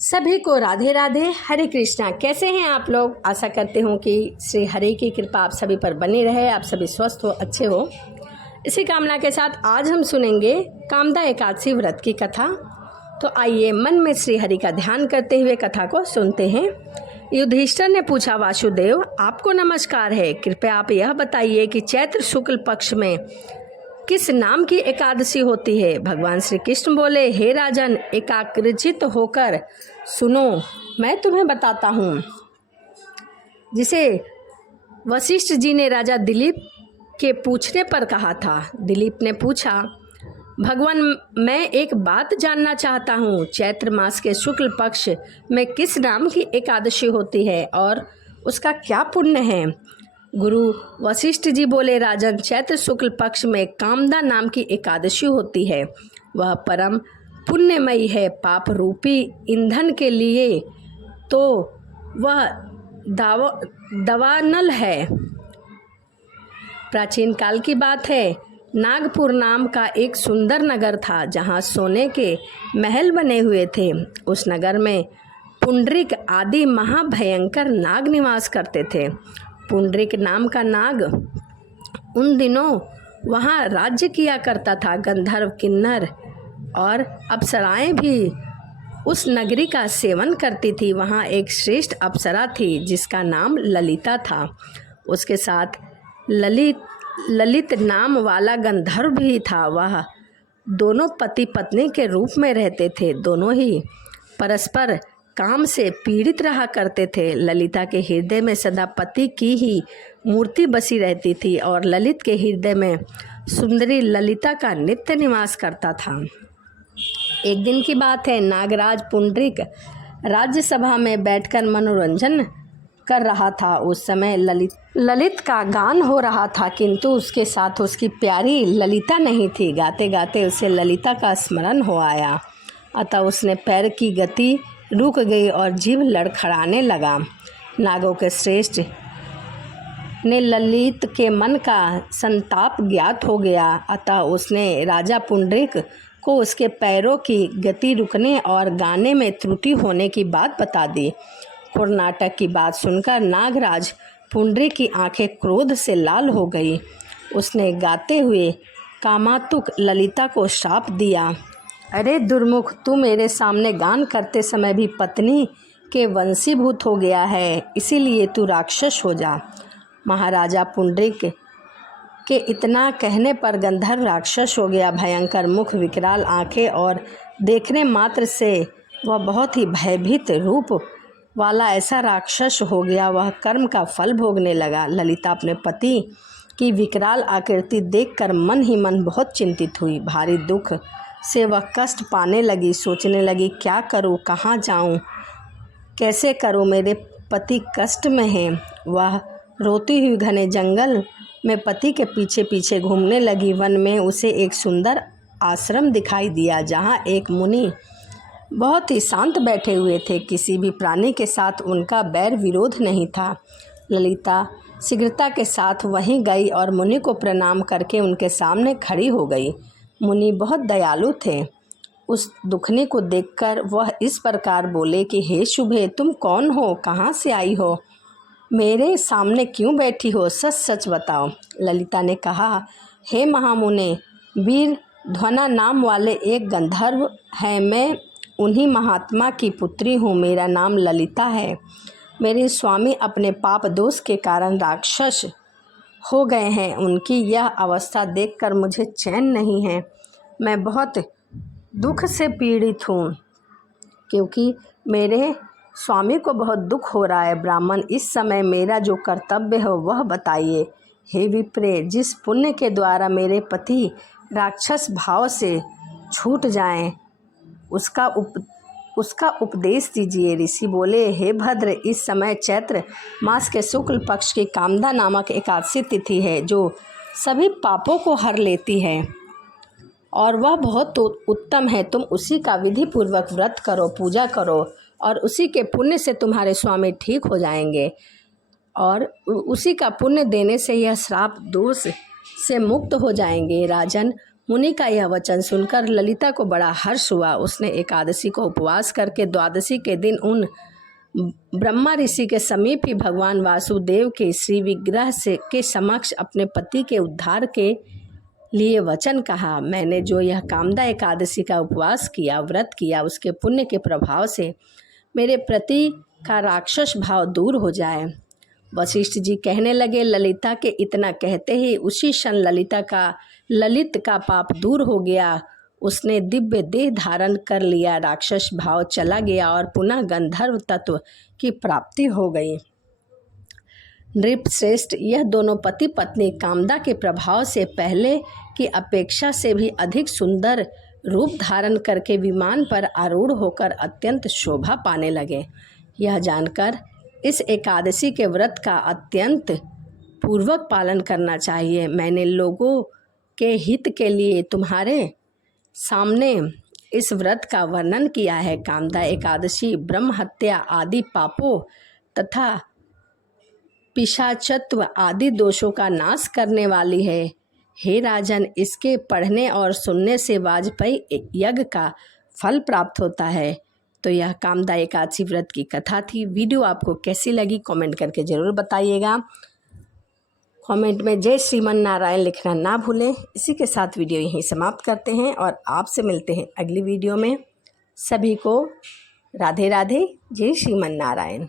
सभी को राधे राधे, हरे कृष्णा। कैसे हैं आप लोग? आशा करते हूँ कि श्री हरि की कृपा आप सभी पर बनी रहे, आप सभी स्वस्थ हो, अच्छे हो। इसी कामना के साथ आज हम सुनेंगे कामदा एकादशी व्रत की कथा। तो आइए मन में श्री हरि का ध्यान करते हुए कथा को सुनते हैं। युधिष्ठिर ने पूछा, वासुदेव आपको नमस्कार है, कृपया आप यह बताइए कि चैत्र शुक्ल पक्ष में किस नाम की एकादशी होती है? भगवान श्री कृष्ण बोले, हे राजन, एकाग्रचित होकर सुनो, मैं तुम्हें बताता हूँ। जिसे वशिष्ठ जी ने राजा दिलीप के पूछने पर कहा था। दिलीप ने पूछा, भगवान मैं एक बात जानना चाहता हूँ, चैत्र मास के शुक्ल पक्ष में किस नाम की एकादशी होती है और उसका क्या पुण्य है? गुरु वशिष्ठ जी बोले, राजन, चैत्र शुक्ल पक्ष में कामदा नाम की एकादशी होती है। वह परम पुण्यमयी है। पाप रूपी ईंधन के लिए तो वह दवानल है। प्राचीन काल की बात है, नागपुर नाम का एक सुंदर नगर था जहाँ सोने के महल बने हुए थे। उस नगर में पुंडरीक आदि महाभयंकर नाग निवास करते थे। पुंडरीक नाम का नाग उन दिनों वहाँ राज्य किया करता था। गंधर्व, किन्नर और अप्सराएं भी उस नगरी का सेवन करती थी। वहाँ एक श्रेष्ठ अप्सरा थी जिसका नाम ललिता था। उसके साथ ललित नाम वाला गंधर्व भी था। वह दोनों पति पत्नी के रूप में रहते थे। दोनों ही परस्पर काम से पीड़ित रहा करते थे। ललिता के हृदय में सदा पति की ही मूर्ति बसी रहती थी और ललित के हृदय में सुंदरी ललिता का नित्य निवास करता था। एक दिन की बात है, नागराज पुंडरीक राज्यसभा में बैठकर मनोरंजन कर रहा था। उस समय ललित का गान हो रहा था, किंतु उसके साथ उसकी प्यारी ललिता नहीं थी। गाते गाते उसे ललिता का स्मरण हो आया, अतः उसने पैर की गति रुक गई और जीभ लड़खड़ाने लगा। नागों के श्रेष्ठ ने ललित के मन का संताप ज्ञात हो गया, अतः उसने राजा पुंडरीक को उसके पैरों की गति रुकने और गाने में त्रुटि होने की बात बता दी। नाटक की बात सुनकर नागराज पुंडरीक की आंखें क्रोध से लाल हो गई। उसने गाते हुए कामातुक ललिता को श्राप दिया, अरे दुर्मुख, तू मेरे सामने गान करते समय भी पत्नी के वंशीभूत हो गया है, इसीलिए तू राक्षस हो जा। महाराजा पुंडरीक के इतना कहने पर गंधर्व राक्षस हो गया। भयंकर मुख, विकराल आंखें और देखने मात्र से वह बहुत ही भयभीत रूप वाला ऐसा राक्षस हो गया। वह कर्म का फल भोगने लगा। ललिता अपने पति की विकराल आकृति देखकर मन ही मन बहुत चिंतित हुई। भारी दुख से वह कष्ट पाने लगी। सोचने लगी, क्या करूं, कहाँ जाऊं, कैसे करूं, मेरे पति कष्ट में हैं। वह रोती हुई घने जंगल में पति के पीछे पीछे घूमने लगी। वन में उसे एक सुंदर आश्रम दिखाई दिया जहाँ एक मुनि बहुत ही शांत बैठे हुए थे। किसी भी प्राणी के साथ उनका बैर विरोध नहीं था। ललिता शीघ्रता के साथ वहीं गई और मुनि को प्रणाम करके उनके सामने खड़ी हो गई। मुनि बहुत दयालु थे। उस दुखनी को देखकर वह इस प्रकार बोले कि हे शुभे, तुम कौन हो, कहाँ से आई हो, मेरे सामने क्यों बैठी हो, सच सच बताओ। ललिता ने कहा, हे महामुने, वीर ध्वना नाम वाले एक गंधर्व हैं। मैं उन्हीं महात्मा की पुत्री हूँ। मेरा नाम ललिता है। मेरे स्वामी अपने पाप दोष के कारण राक्षस हो गए हैं। उनकी यह अवस्था देखकर मुझे चैन नहीं है। मैं बहुत दुख से पीड़ित हूँ क्योंकि मेरे स्वामी को बहुत दुख हो रहा है। ब्राह्मण, इस समय मेरा जो कर्तव्य है वह बताइए। हे विप्रे, जिस पुण्य के द्वारा मेरे पति राक्षस भाव से छूट जाएं, उसका उपदेश दीजिए। ऋषि बोले, हे भद्र, इस समय चैत्र मास के शुक्ल पक्ष की कामदा नामक एकादशी तिथि है जो सभी पापों को हर लेती है और वह बहुत उत्तम है। तुम उसी का विधि पूर्वक व्रत करो, पूजा करो और उसी के पुण्य से तुम्हारे स्वामी ठीक हो जाएंगे और उसी का पुण्य देने से यह श्राप दोष से मुक्त हो जाएंगे। राजन, मुनि का यह वचन सुनकर ललिता को बड़ा हर्ष हुआ। उसने एकादशी को उपवास करके द्वादशी के दिन उन ब्रह्मा ऋषि के समीप ही भगवान वासुदेव के श्री विग्रह के समक्ष अपने पति के उद्धार के लिए वचन कहा। मैंने जो यह कामदा एकादशी का उपवास किया, व्रत किया, उसके पुण्य के प्रभाव से मेरे प्रति का राक्षस भाव दूर हो जाए। वशिष्ठ जी कहने लगे। ललिता के इतना कहते ही उसी क्षण ललित का पाप दूर हो गया। उसने दिव्य देह धारण कर लिया, राक्षस भाव चला गया और पुनः गंधर्व तत्व की प्राप्ति हो गई। नृपश्रेष्ठ, यह दोनों पति पत्नी कामदा के प्रभाव से पहले की अपेक्षा से भी अधिक सुंदर रूप धारण करके विमान पर आरूढ़ होकर अत्यंत शोभा पाने लगे। यह जानकर इस एकादशी के व्रत का अत्यंत पूर्वक पालन करना चाहिए। मैंने लोगों के हित के लिए तुम्हारे सामने इस व्रत का वर्णन किया है। कामदा एकादशी ब्रह्म हत्या आदि पापों तथा पिशाचत्व आदि दोषों का नाश करने वाली है। हे राजन, इसके पढ़ने और सुनने से वाजपेयी यज्ञ का फल प्राप्त होता है। तो यह कामदा एकादशी व्रत की कथा थी। वीडियो आपको कैसी लगी कमेंट करके ज़रूर बताइएगा। कमेंट में जय श्रीमन नारायण लिखना ना भूलें। इसी के साथ वीडियो यहीं समाप्त करते हैं और आपसे मिलते हैं अगली वीडियो में। सभी को राधे राधे, जय श्रीमन नारायण।